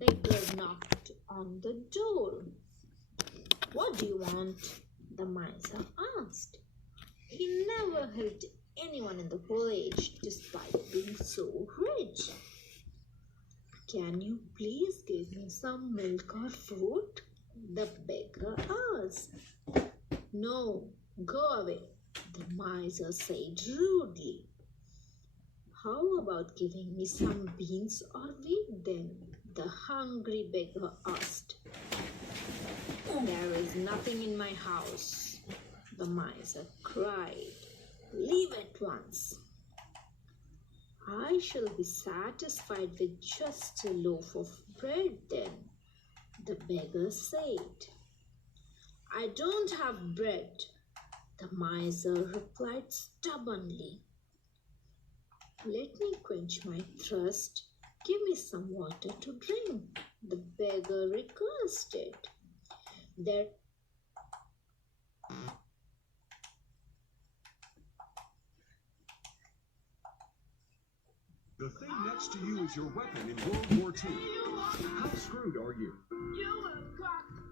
Beggar knocked on the door. "What do you want?" the miser asked. He never helped anyone in the village despite being so rich. "Can you please give me some milk or fruit?" the beggar asked. "No, go away," the miser said rudely. "How about giving me some beans or wheat then?" the hungry beggar asked. "There is nothing in my house," the miser cried. "Leave at once." "I shall be satisfied with just a loaf of bread then," the beggar said. "I don't have bread," the miser replied stubbornly. "Let me quench my thirst. Give me some water to drink," the beggar requested. There The thing next to you is your weapon in World War II. How screwed are you? You have got